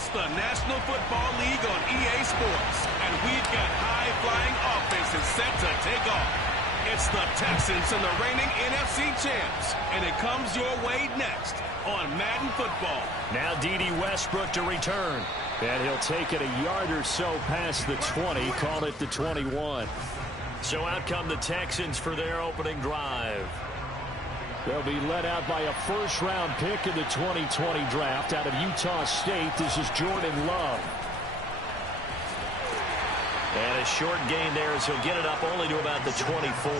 It's the National Football League on EA Sports, and we've got high-flying offenses set to take off. It's the Texans and the reigning NFC champs, and it comes your way next on Madden Football. Now D.D. Westbrook to return, and he'll take it a yard or so past the 20, call it the 21. So out come the Texans for their opening drive. They'll be led out by a first-round pick in the 2020 draft out of Utah State. This is Jordan Love. And a short gain there as he'll get it up only to about the 24.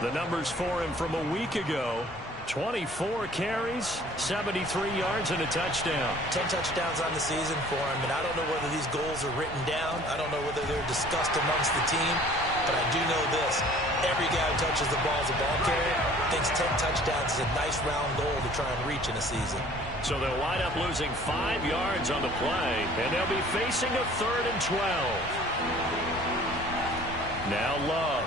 The numbers for him from a week ago: 24 carries, 73 yards, and a touchdown. 10 touchdowns on the season for him, and I don't know whether these goals are written down. I don't know whether they're discussed amongst the team, but I do know this. Every guy who touches the ball as a ball carrier thinks 10 touchdowns is a nice round goal to try and reach in a season. So they'll wind up losing 5 yards on the play, and they'll be facing a 3rd and 12. Now Love.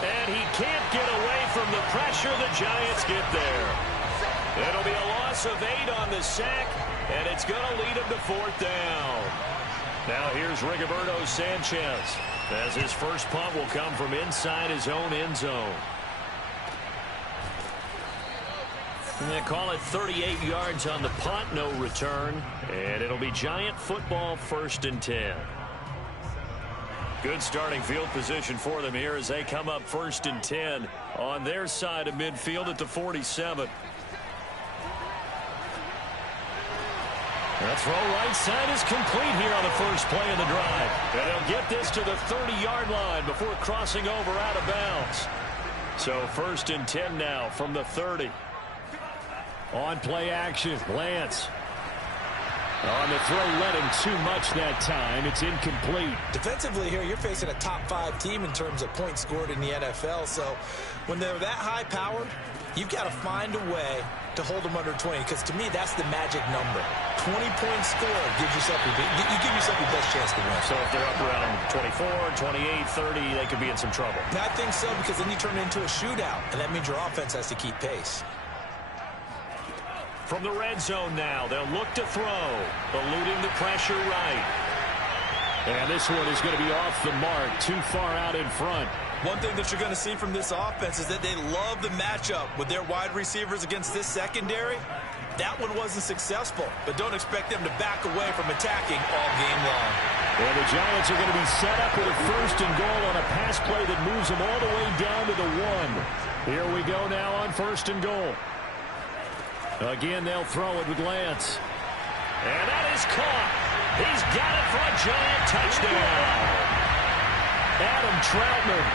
And he can't get away from the pressure. The Giants get there. It'll be a loss of 8 on the sack, and it's going to lead him to 4th down. Now here's Rigoberto Sanchez, as his first punt will come from inside his own end zone. And they call it 38 yards on the punt, no return, and it'll be Giant football, 1st and 10. Good starting field position for them here as they come up 1st and 10 on their side of midfield at the 47. The throw right side is complete here on the first play of the drive. And they'll get this to the 30-yard line before crossing over out of bounds. So 1st and 10 now from the 30. On play action, Lance. On the throw, led him too much that time. It's incomplete. Defensively here, you're facing a top 5 team in terms of points scored in the NFL. So when they're that high powered, you've got to find a way to hold them under 20, because to me, that's the magic number. 20 points scored gives yourself you give yourself your best chance to win. So if they're up around 24, 28, 30, they could be in some trouble. I think so, because then you turn it into a shootout, and that means your offense has to keep pace. From the red zone now, they'll look to throw, eluding the pressure right. And this one is going to be off the mark, too far out in front. One thing that you're going to see from this offense is that they love the matchup with their wide receivers against this secondary. That one wasn't successful, but don't expect them to back away from attacking all game long. Well, the Giants are going to be set up with a 1st and goal on a pass play that moves them all the way down to the 1. Here we go now on 1st and goal. Again, they'll throw it with Lance. And that is caught. He's got it for a Giant touchdown. Adam Troutman,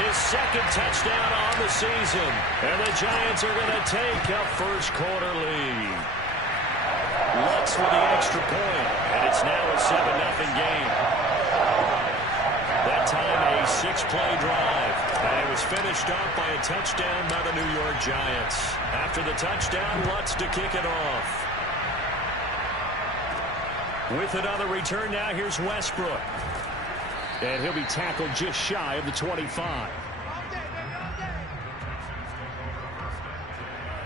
his 2nd touchdown on the season. And the Giants are going to take a first-quarter lead. Lutz with the extra point, and it's now a 7-0 game. That time a 6-play drive, and it was finished off by a touchdown by the New York Giants. After the touchdown, Lutz to kick it off. With another return now, here's Westbrook. And he'll be tackled just shy of the 25.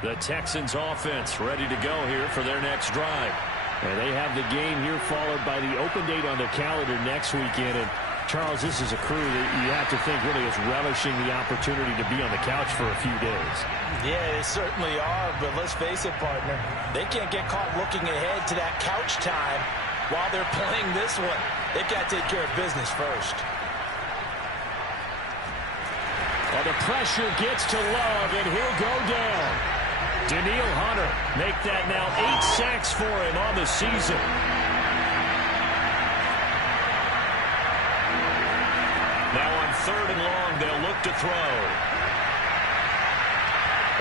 The Texans offense ready to go here for their next drive. And they have the game here followed by the open date on their calendar next weekend. And Charles, this is a crew that you have to think really is relishing the opportunity to be on the couch for a few days. Yeah, they certainly are, but let's face it, partner. They can't get caught looking ahead to that couch time while they're playing this one. They've got to take care of business first. Well, the pressure gets to Love, and he'll go down. Daniil Hunter make that now 8 sacks for him on the season. Now on 3rd and long, they'll look to throw.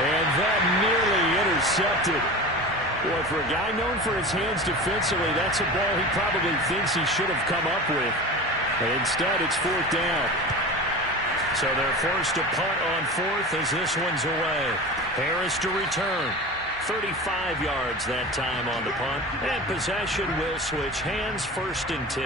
And that nearly intercepted. Boy, for a guy known for his hands defensively, that's a ball he probably thinks he should have come up with. But instead, it's 4th down. So they're forced to punt on 4th as this one's away. Harris to return. 35 yards that time on the punt. And possession will switch hands, 1st and 10.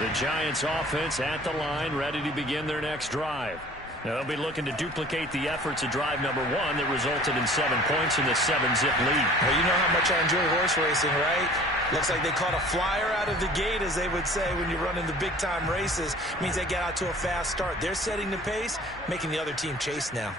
The Giants offense at the line, ready to begin their next drive. They'll be looking to duplicate the efforts of drive number 1 that resulted in 7 points in the 7-zip lead. Well, you know how much I enjoy horse racing, right? Looks like they caught a flyer out of the gate, as they would say when you're running the big-time races. Means they get out to a fast start. They're setting the pace, making the other team chase now.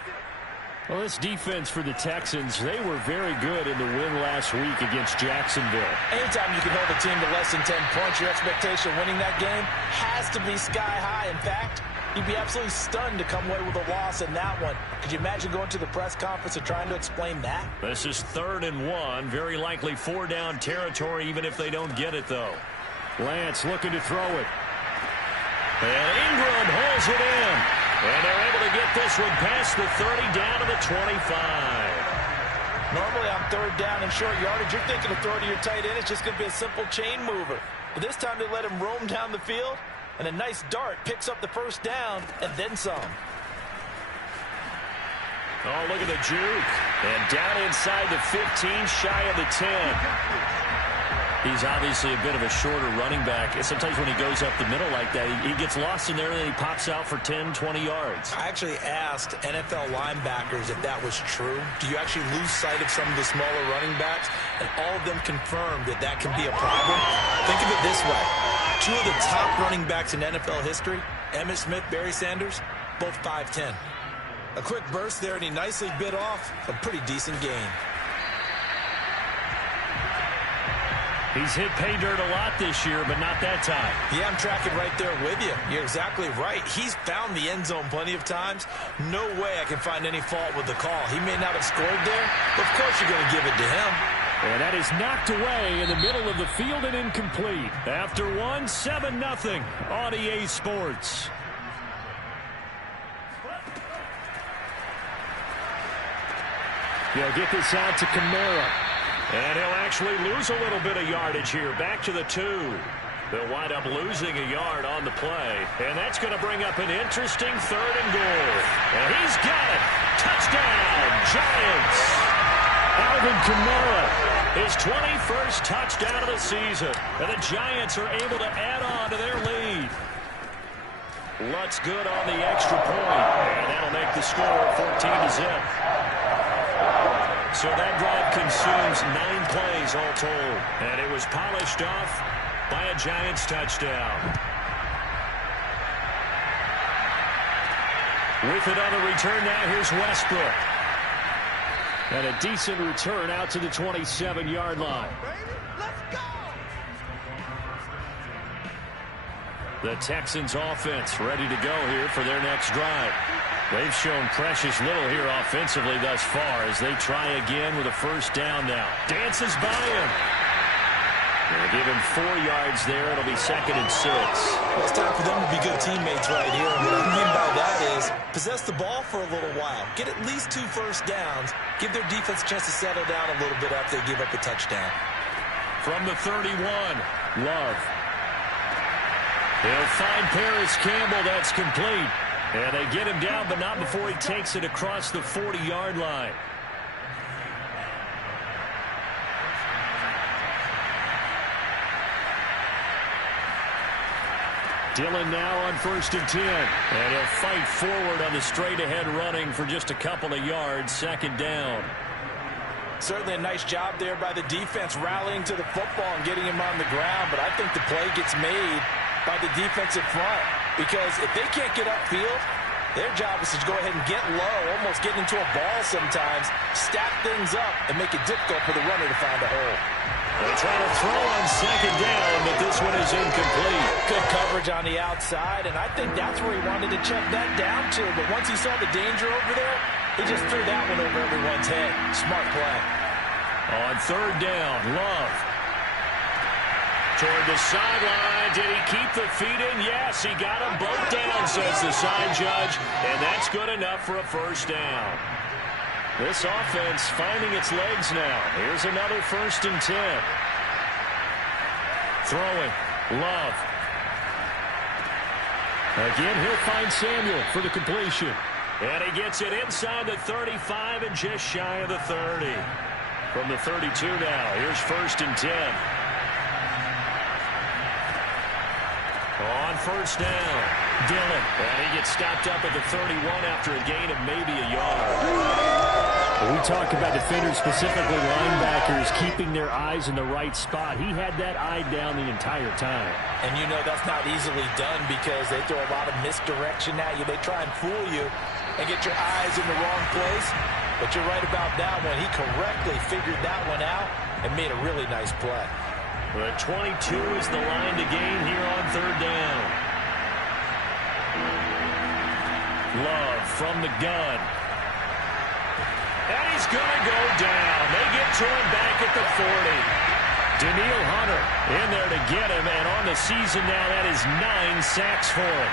Well, this defense for the Texans, they were very good in the win last week against Jacksonville. Anytime you can hold a team to less than 10 points, your expectation of winning that game has to be sky high. In fact, you'd be absolutely stunned to come away with a loss in that one. Could you imagine going to the press conference and trying to explain that? This is 3rd and 1. Very likely 4-down territory, even if they don't get it, though. Lance looking to throw it. And Ingram holds it in. And they're able to get this one past the 30 down to the 25. Normally on 3rd down and short yardage, you're thinking of throwing to your tight end. It's just going to be a simple chain mover. But this time they let him roam down the field. And a nice dart picks up the 1st down and then some. Oh, look at the juke. And down inside the 15, shy of the 10. He's obviously a bit of a shorter running back. Sometimes when he goes up the middle like that, he gets lost in there and then he pops out for 10, 20 yards. I actually asked NFL linebackers if that was true. Do you actually lose sight of some of the smaller running backs? And all of them confirmed that that can be a problem. Think of it this way. 2 of the top running backs in NFL history, Emmitt Smith, Barry Sanders, both 5'10". A quick burst there, and he nicely bit off a pretty decent gain. He's hit pay dirt a lot this year, but not that time. Yeah, I'm tracking right there with you. You're exactly right. He's found the end zone plenty of times. No way I can find any fault with the call. He may not have scored there, but of course you're going to give it to him. And that is knocked away in the middle of the field and incomplete. After 1, 7-0 on EA Sports. They'll get this out to Kamara. And he'll actually lose a little bit of yardage here. Back to the 2. They'll wind up losing a yard on the play. And that's going to bring up an interesting 3rd and goal. And he's got it. Touchdown, Giants. Alvin Kamara, his 21st touchdown of the season. And the Giants are able to add on to their lead. Lutz good on the extra point. And that'll make the score 14-0. So that drive consumes 9 plays all told. And it was polished off by a Giants touchdown. With it on the return now, here's Westbrook. And a decent return out to the 27-yard line. The Texans offense ready to go here for their next drive. They've shown precious little here offensively thus far as they try again with a 1st down now. Dances by him. They'll give him 4 yards there. It'll be 2nd and 6. Well, it's time for them to be good teammates right here. And what I mean by that is possess the ball for a little while. Get at least 2 1st downs. Give their defense a chance to settle down a little bit after they give up a touchdown. From the 31, Love. He'll find Paris Campbell. That's complete. And they get him down, but not before he takes it across the 40-yard line. Dillon now on 1st and 10. And he'll fight forward on the straight-ahead running for just a couple of yards. 2nd down. Certainly a nice job there by the defense rallying to the football and getting him on the ground. But I think the play gets made by the defensive front. Because if they can't get upfield, their job is to go ahead and get low, almost get into a ball sometimes, stack things up, and make it difficult for the runner to find a hole. They try to throw on 2nd down, but this one is incomplete. Good coverage on the outside, and I think that's where he wanted to check that down to. But once he saw the danger over there, he just threw that one over everyone's head. Smart play. On 3rd down, Love. Toward the sideline. Did he keep the feet in? Yes, he got them both down, says the side judge. And that's good enough for a 1st down. This offense finding its legs now. Here's another 1st and 10. Throwing. Love. Again, he'll find Samuel for the completion. And he gets it inside the 35 and just shy of the 30. From the 32 now, here's 1st and 10. On 1st down. Dillon. And he gets stopped up at the 31 after a gain of maybe a yard. We talk about defenders, specifically linebackers, keeping their eyes in the right spot. He had that eye down the entire time. And you know that's not easily done because they throw a lot of misdirection at you. They try and fool you and get your eyes in the wrong place. But you're right about that one. He correctly figured that one out and made a really nice play. The 22 is the line to gain here on third down. Love from the gun. And he's going to go down. They get to him back at the 40. Danielle Hunter in there to get him. And on the season now, that is 9 sacks for him.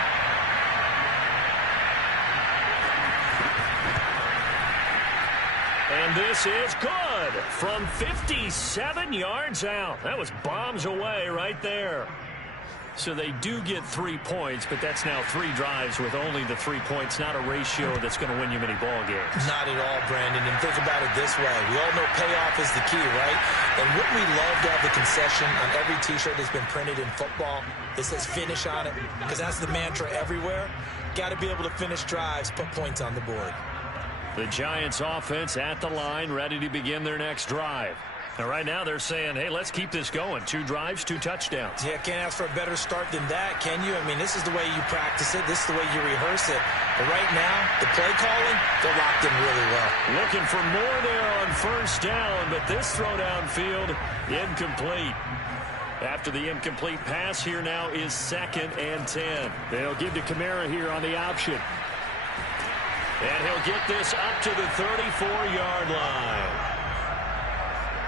And this is good from 57 yards out. That was bombs away right there. So they do get 3 points, but that's now 3 drives with only the 3 points, not a ratio that's going to win you many ball games. Not at all, Brandon. And think about it this way. We all know payoff is the key, right? And wouldn't we love to have the concession on every T-shirt that's been printed in football that says finish on it? Because that's the mantra everywhere. Got to be able to finish drives, put points on the board. The Giants offense at the line, ready to begin their next drive. And right now they're saying, hey, let's keep this going. 2 drives, 2 touchdowns. Yeah, can't ask for a better start than that, can you? I mean, this is the way you practice it. This is the way you rehearse it. But right now, the play calling, they're locked in really well. Looking for more there on first down, but this throw downfield, incomplete. After the incomplete pass, here now is 2nd and 10. They'll give to Kamara here on the option. And he'll get this up to the 34-yard line.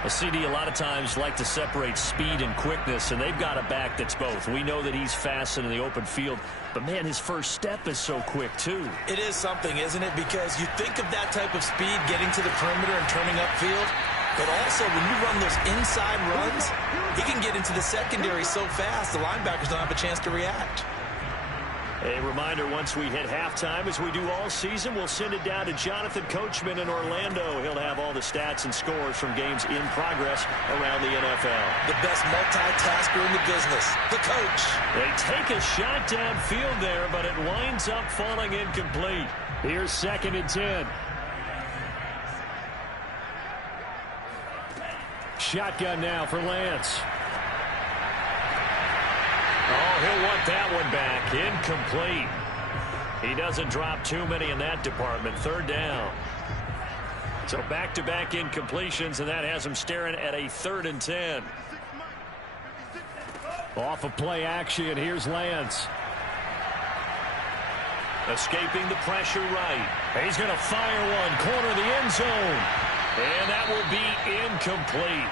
A CD a lot of times like to separate speed and quickness, and they've got a back that's both. We know that he's fast in the open field, but, man, his first step is so quick, too. It is something, isn't it? Because you think of that type of speed getting to the perimeter and turning upfield, but also when you run those inside runs, he can get into the secondary so fast the linebackers don't have a chance to react. A reminder, once we hit halftime, as we do all season, we'll send it down to Jonathan Coachman in Orlando. He'll have all the stats and scores from games in progress around the NFL. The best multitasker in the business, the coach. They take a shot downfield there, but it winds up falling incomplete. Here's 2nd and 10. Shotgun now for Lance. Oh, he'll want that one back. Incomplete. He doesn't drop too many in that department. 3rd down. So back-to-back incompletions, and that has him staring at a 3rd and 10. Off of play action, here's Lance. Escaping the pressure right. He's going to fire one. Corner of the end zone. And that will be incomplete.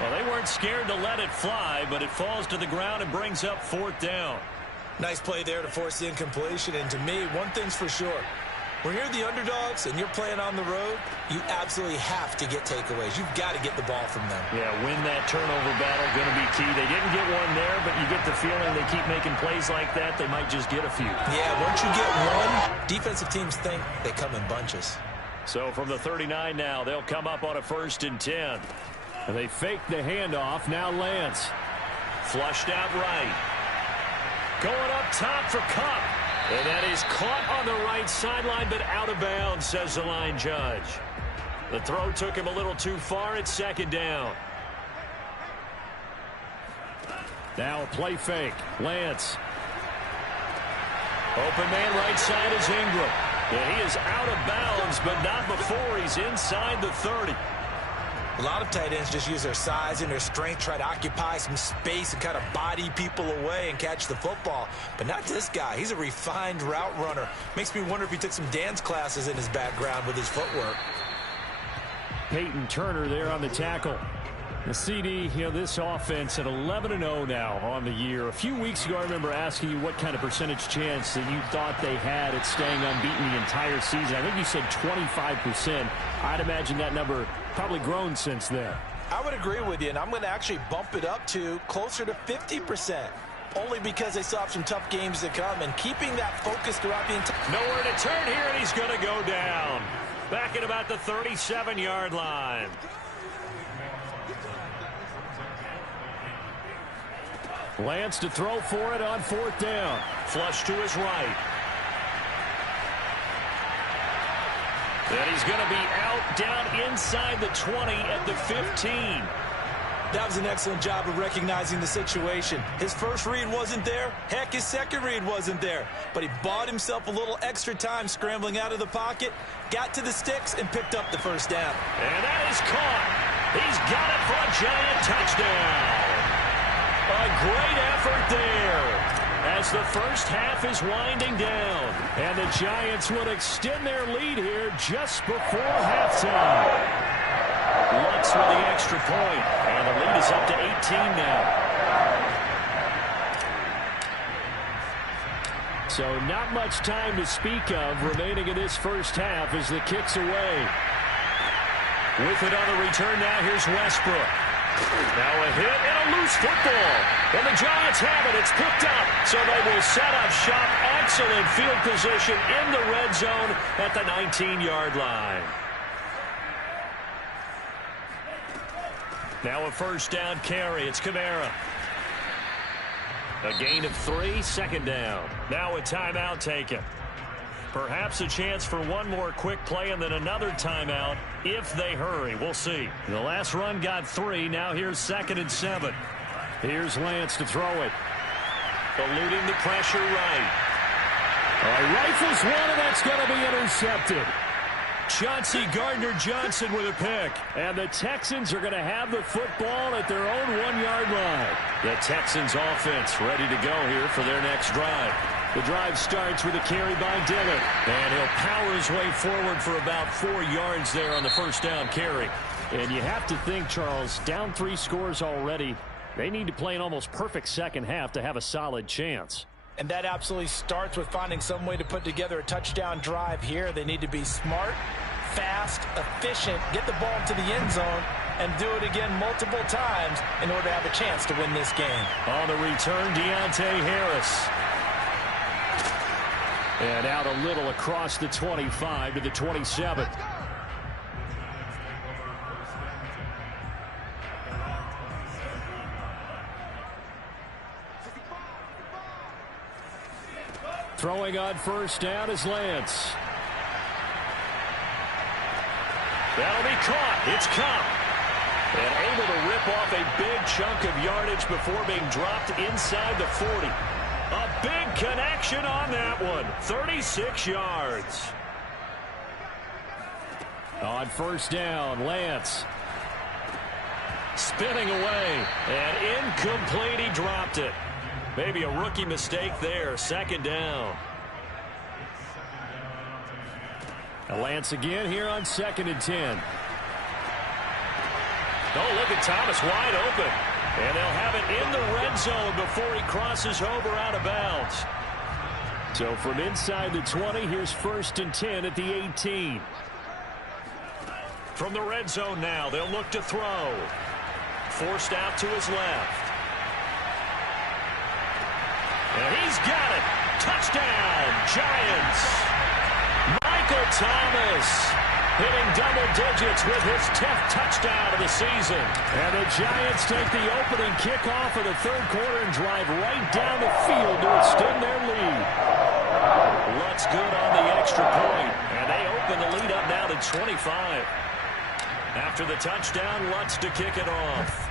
Well, they weren't scared to let it fly, but it falls to the ground and brings up 4th down. Nice play there to force the incompletion. And to me, one thing's for sure. When you're the underdogs and you're playing on the road, you absolutely have to get takeaways. You've got to get the ball from them. Yeah, win that turnover battle, going to be key. They didn't get one there, but you get the feeling they keep making plays like that, they might just get a few. Yeah, once you get one, defensive teams think they come in bunches. So from the 39 now, they'll come up on a 1st and 10. And they fake the handoff. Now Lance. Flushed out right. Going up top for Kupp. And that is caught on the right sideline, but out of bounds, says the line judge. The throw took him a little too far at 2nd down. Now a play fake. Lance. Open man right side is Ingram. And he is out of bounds, but not before he's inside the 30. A lot of tight ends just use their size and their strength, try to occupy some space and kind of body people away and catch the football. But not this guy. He's a refined route runner. Makes me wonder if he took some dance classes in his background with his footwork. Peyton Turner there on the tackle. The CD, this offense at 11-0 now on the year. A few weeks ago, I remember asking you what kind of percentage chance that you thought they had at staying unbeaten the entire season. I think you said 25%. I'd imagine that number probably grown since then. I would agree with you, and I'm going to actually bump it up to closer to 50%. Only because they still have some tough games to come, and keeping that focus throughout the entire... Nowhere to turn here, and he's going to go down. Back at about the 37-yard line. Lance to throw for it on 4th down. Flush to his right. And he's going to be out down inside the 20 at the 15. That was an excellent job of recognizing the situation. His first read wasn't there. Heck, his second read wasn't there. But he bought himself a little extra time scrambling out of the pocket, got to the sticks, and picked up the first down. And that is caught. He's got it for a giant touchdown. A great effort there as the first half is winding down. And the Giants would extend their lead here just before halftime. Lutz with the extra point, and the lead is up to 18 now. So not much time to speak of remaining in this first half as the kick's away. With it on the return now, here's Westbrook. Now a hit and a loose football. And the Giants have it. It's picked up. So they will set up shop. Excellent field position in the red zone at the 19-yard line. Now a first down carry. It's Kamara. A gain of 3, 2nd down. Now a timeout taken. Perhaps a chance for one more quick play and then another timeout if they hurry. We'll see. The last run got 3. Now here's 2nd and 7. Here's Lance to throw it. Eluding the pressure right. Rifles one, and that's going to be intercepted. Chauncey Gardner-Johnson with a pick. And the Texans are going to have the football at their own 1-yard line. The Texans offense ready to go here for their next drive. The drive starts with a carry by Dillon. And he'll power his way forward for about 4 yards there on the first down carry. And you have to think, Charles, down 3 scores already. They need to play an almost perfect second half to have a solid chance. And that absolutely starts with finding some way to put together a touchdown drive here. They need to be smart, fast, efficient, get the ball to the end zone, and do it again multiple times in order to have a chance to win this game. On the return, Deontay Harris. And out a little across the 25 to the 27. Throwing on first down is Lance. That'll be caught. It's Cup. And able to rip off a big chunk of yardage before being dropped inside the 40. A big connection on that one. 36 yards. On first down, Lance. Spinning away. And incomplete. He dropped it. Maybe a rookie mistake there. 2nd down. Lance again here on 2nd and 10. Oh, look at Thomas wide open. And they'll have it in the red zone before he crosses over out of bounds. So from inside the 20, here's 1st and 10 at the 18. From the red zone now, they'll look to throw. Forced out to his left. And he's got it. Touchdown, Giants. Michael Thomas hitting double digits with his 10th touchdown of the season. And the Giants take the opening kickoff of the 3rd quarter and drive right down the field to extend their lead. Lutz good on the extra point. And they open the lead up now to 25. After the touchdown, Lutz to kick it off.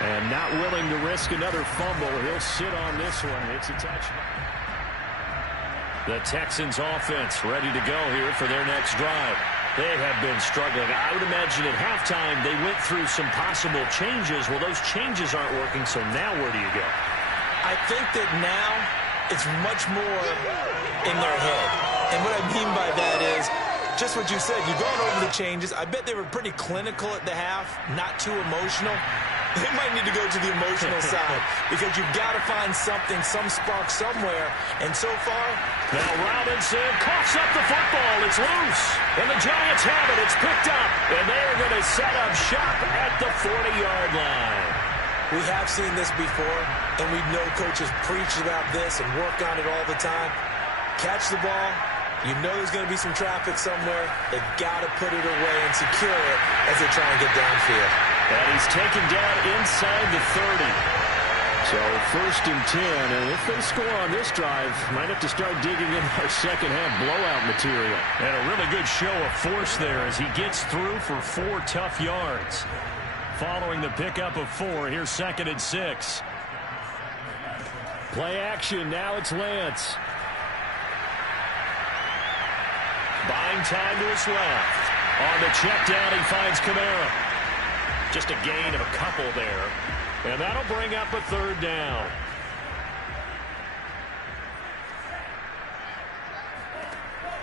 And not willing to risk another fumble. He'll sit on this one. It's a touchdown. The Texans offense ready to go here for their next drive. They have been struggling. I would imagine at halftime they went through some possible changes. Well, those changes aren't working, so now where do you go? I think that now it's much more in their head. And what I mean by that is just what you said. You've gone over the changes. I bet they were pretty clinical at the half, not too emotional. They might need to go to the emotional side because you've got to find something, some spark somewhere. And so far, now Robinson coughs up the football. It's loose. And the Giants have it. It's picked up. And they are going to set up shop at the 40-yard line. We have seen this before, and we know coaches preach about this and work on it all the time. Catch the ball, You know there's going to be some traffic somewhere. They've got to put it away and secure it as they try and get downfield. And he's taken down inside the 30. So 1st and 10, and if they score on this drive, might have to start digging in our second half blowout material. And a really good show of force there as he gets through for 4 tough yards. Following the pickup of 4, here's 2nd and 6. Play action, now it's Lance. Buying time to his left. On the check down, he finds Kamara. Just a gain of a couple there. And that'll bring up a 3rd down.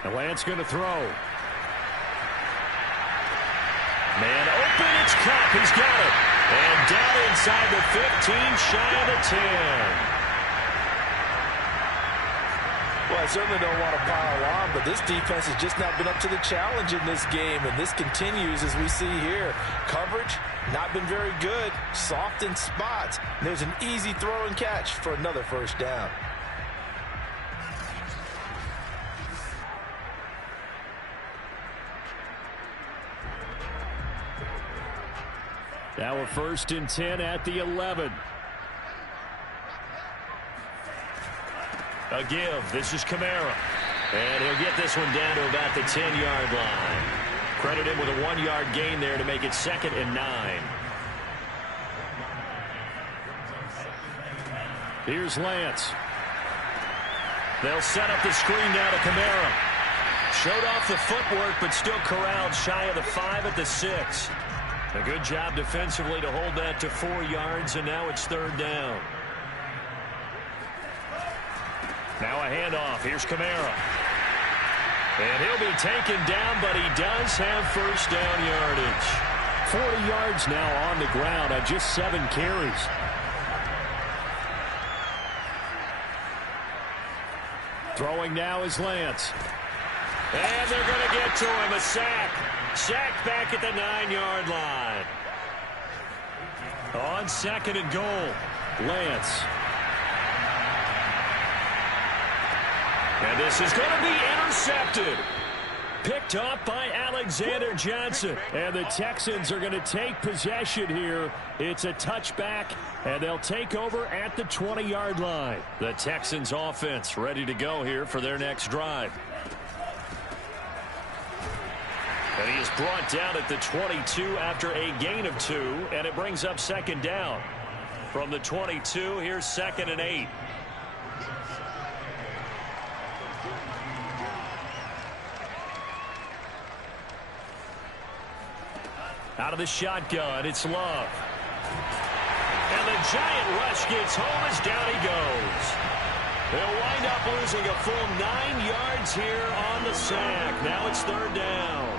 And Lance going to throw. Man open, it's Cup. He's got it. And down inside the 15, shy of the 10. Well, I certainly don't want to pile on, but this defense has just not been up to the challenge in this game, and this continues as we see here. Coverage, not been very good, soft in spots. And there's an easy throw and catch for another 1st down. Now we're 1st and 10 at the 11. A give. This is Kamara. And he'll get this one down to about the 10-yard line. Credit him with a 1-yard gain there to make it 2nd and 9. Here's Lance. They'll set up the screen now to Kamara. Showed off the footwork, but still corralled shy of the 5 at the 6. A good job defensively to hold that to 4 yards, and now it's 3rd down. Now a handoff. Here's Kamara. And he'll be taken down, but he does have 1st down yardage. 40 yards now on the ground on just 7 carries. Throwing now is Lance. And they're going to get to him. A sack. Sacked back at the 9-yard line. On 2nd and goal. Lance. And this is going to be intercepted. Picked up by Alexander Johnson. And the Texans are going to take possession here. It's a touchback, and they'll take over at the 20-yard line. The Texans offense ready to go here for their next drive. And he is brought down at the 22 after a gain of 2, and it brings up 2nd down. From the 22, here's 2nd and 8. Out of the shotgun, it's Love. And the giant rush gets home as down he goes. They'll wind up losing a full 9 yards here on the sack. Now it's 3rd down.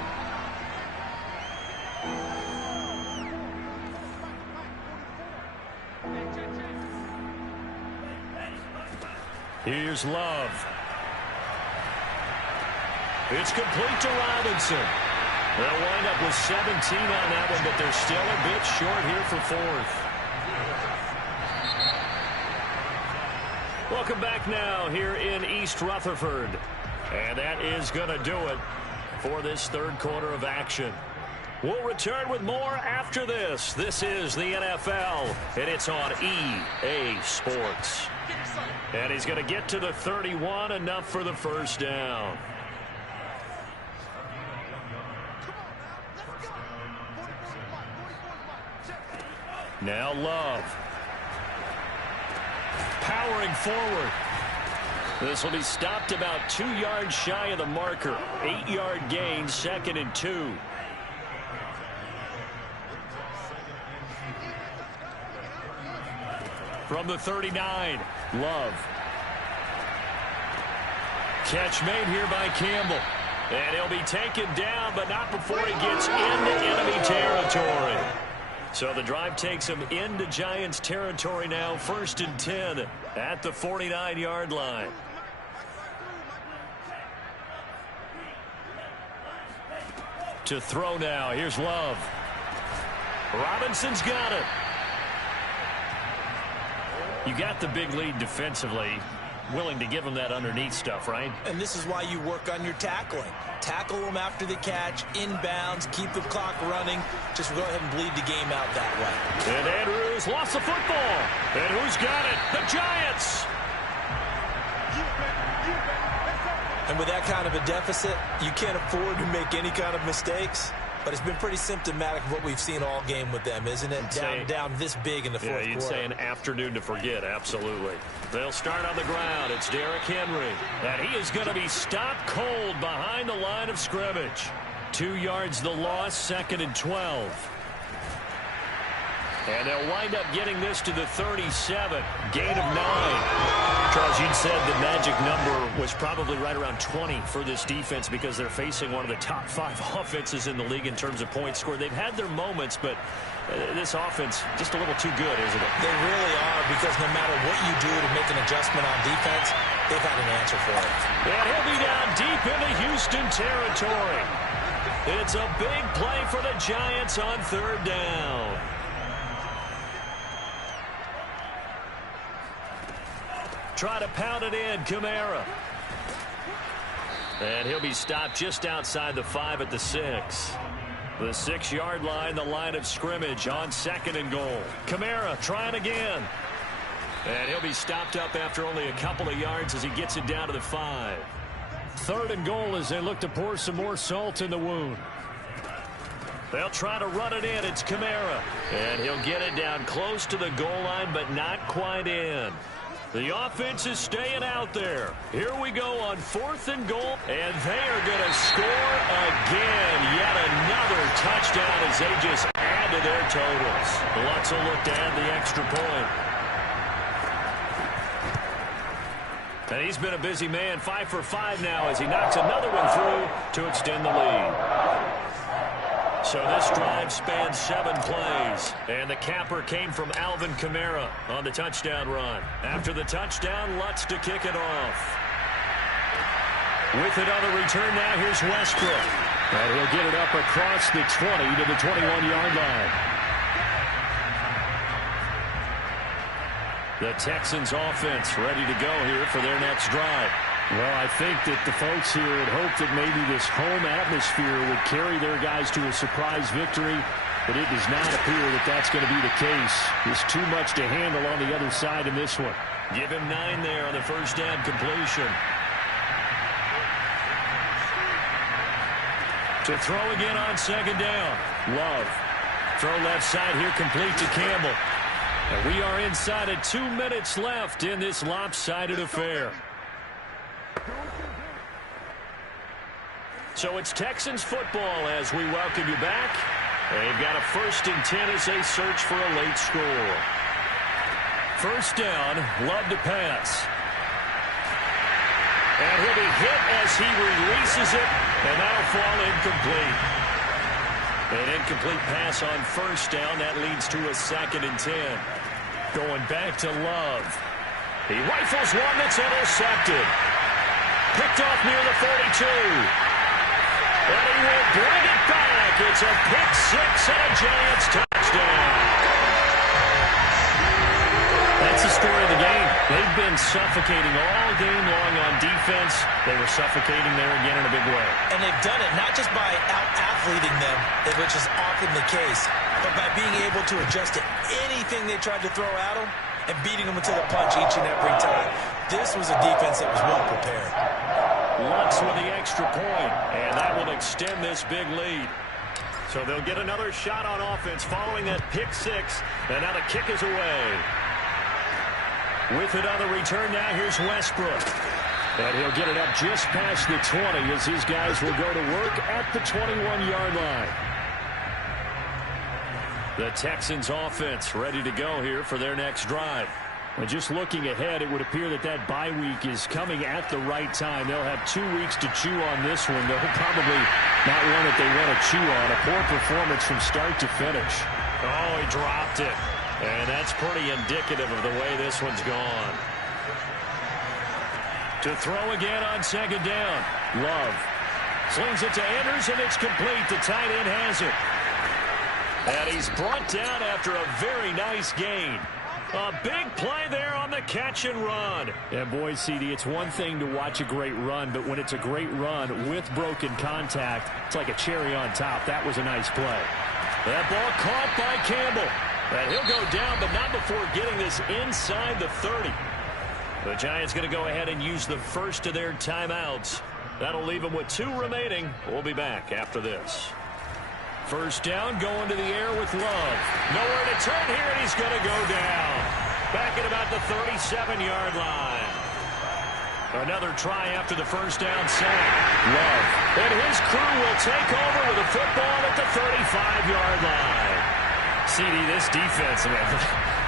Here's Love. It's complete to Robinson. They'll wind up with 17 on that one, but they're still a bit short here for 4th. Welcome back now here in East Rutherford. And that is going to do it for this 3rd quarter of action. We'll return with more after this. This is the NFL, and it's on EA Sports. And he's going to get to the 31, enough for the 1st down. Now Love. Powering forward. This will be stopped about 2 yards shy of the marker. 8-yard gain, 2nd and 2. From the 39, Love. Catch made here by Campbell. And he'll be taken down, but not before he gets into enemy territory. So the drive takes him into Giants territory now. 1st and 10 at the 49-yard line. To throw now. Here's Love. Robinson's got it. You got the big lead defensively. willing to give them that underneath stuff, right? And this is why you work on your tackling. Tackle them after the catch, inbounds, keep the clock running. Just go ahead and bleed the game out that way. And Andrews lost the football. And who's got it? The Giants! And with that kind of a deficit, you can't afford to make any kind of mistakes. But it's been pretty symptomatic of what we've seen all game with them, isn't it? Down this big in the fourth quarter. Yeah, you'd say an afternoon to forget, absolutely. They'll start on the ground. It's Derrick Henry. And he is going to be stopped cold behind the line of scrimmage. 2 yards the loss, 2nd and 12. And they'll wind up getting this to the 37. Gain of 9. Charles, you'd said the magic number was probably right around 20 for this defense because they're facing one of the top 5 offenses in the league in terms of points scored. They've had their moments, but this offense just a little too good, isn't it? They really are, because no matter what you do to make an adjustment on defense, they've had an answer for it. And he'll be down deep into Houston territory. It's a big play for the Giants on 3rd down. Try to pound it in, Kamara. And he'll be stopped just outside the 5 at the 6. The 6-yard line, the line of scrimmage on 2nd and goal. Kamara trying again. And he'll be stopped up after only a couple of yards as he gets it down to the 5. 3rd and goal as they look to pour some more salt in the wound. They'll try to run it in. It's Kamara. And he'll get it down close to the goal line, but not quite in. The offense is staying out there. Here we go on 4th and goal, and they are going to score again. Yet another touchdown as they just add to their totals. Lutz will look to add the extra point. And he's been a busy man, 5 for 5 now as he knocks another one through to extend the lead. So this drive spans 7 plays. And the capper came from Alvin Kamara on the touchdown run. After the touchdown, Lutz to kick it off. With it on the return now, here's Westbrook. And he'll get it up across the 20 to the 21-yard line. The Texans offense ready to go here for their next drive. Well, I think that the folks here had hoped that maybe this home atmosphere would carry their guys to a surprise victory, but it does not appear that that's going to be the case. There's too much to handle on the other side in this one. Give him 9 there on the first down completion. To throw again on 2nd down. Love. Throw left side here complete to Campbell. And we are inside of 2 minutes left in this lopsided affair. So it's Texans football as we welcome you back. They've got a 1st and 10 as they search for a late score. 1st down, Love to pass. And he'll be hit as he releases it, and that'll fall incomplete. An incomplete pass on 1st down. That leads to a 2nd and 10. Going back to Love. He rifles one that's intercepted. Picked off near the 42. And he will bring it back. It's a pick 6 and a Giants touchdown. That's the story of the game. They've been suffocating all game long on defense. They were suffocating there again in a big way. And they've done it not just by out-athleting them, which is often the case, but by being able to adjust to anything they tried to throw at them and beating them into the punch each and every time. This was a defense that was well prepared. Lutz with the extra point, and that will extend this big lead. So they'll get another shot on offense following that pick 6, and now the kick is away. With it on the return now, here's Westbrook. And he'll get it up just past the 20 as his guys will go to work at the 21-yard line. The Texans offense ready to go here for their next drive. And just looking ahead, it would appear that that bye week is coming at the right time. They'll have 2 weeks to chew on this one. They'll probably not one that they want to chew on. A poor performance from start to finish. Oh, he dropped it. And that's pretty indicative of the way this one's gone. To throw again on 2nd down. Love. Slings it to Andrews, and it's complete. The tight end has it. And he's brought down after a very nice gain. A big play there on the catch and run. And boy, CD, it's one thing to watch a great run, but when it's a great run with broken contact, it's like a cherry on top. That was a nice play. That ball caught by Campbell. And he'll go down, but not before getting this inside the 30. The Giants going to go ahead and use the first of their timeouts. That'll leave them with 2 remaining. We'll be back after this. First down, going to the air with Love. Nowhere to turn here, and he's going to go down. Back at about the 37-yard line. Another try after the first down sack. Love. And his crew will take over with a football at the 35-yard line. CD, this defense, man,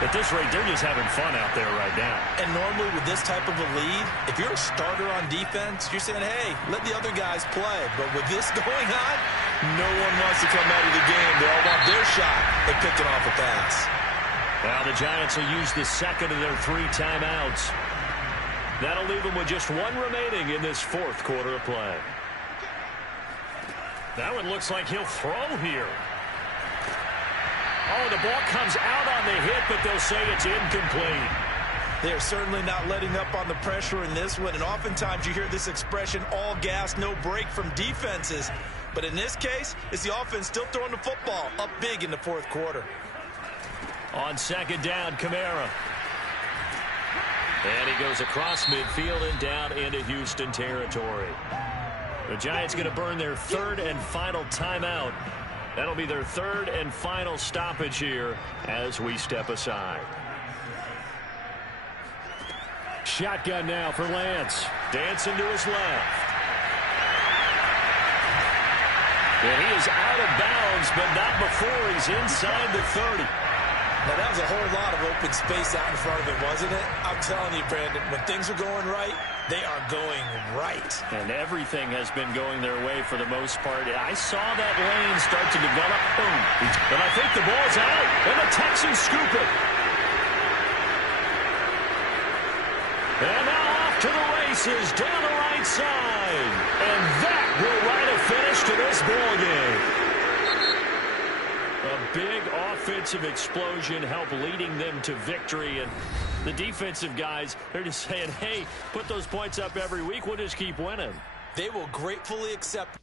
at this rate, they're just having fun out there right now. And normally with this type of a lead, if you're a starter on defense, you're saying, hey, let the other guys play. But with this going on, no one wants to come out of the game. They all want their shot at picking off a pass. Now the Giants will use the second of their 3 timeouts. That'll leave them with just 1 remaining in this 4th quarter of play. That one looks like he'll throw here. Oh, the ball comes out on the hit, but they'll say it's incomplete. They're certainly not letting up on the pressure in this one, and oftentimes you hear this expression, all gas, no break from defenses. But in this case, it's the offense still throwing the football up big in the 4th quarter. On second down, Kamara. And he goes across midfield and down into Houston territory. The Giants going to burn their 3rd and final timeout. That'll be their 3rd and final stoppage here as we step aside. Shotgun now for Lance. Dancing to his left. And he is out of bounds, but not before he's inside the 30. Now, that was a whole lot of open space out in front of him, wasn't it? I'm telling you, Brandon, when things are going right, they are going right. And everything has been going their way for the most part. I saw that lane start to develop. Boom. But I think the ball's out, and the Texans scoop it. And now off to the races down the right side. And that will write a finish to this ball game. A big offensive explosion helped leading them to victory. And the defensive guys, they're just saying, hey, put those points up every week. We'll just keep winning. They will gratefully accept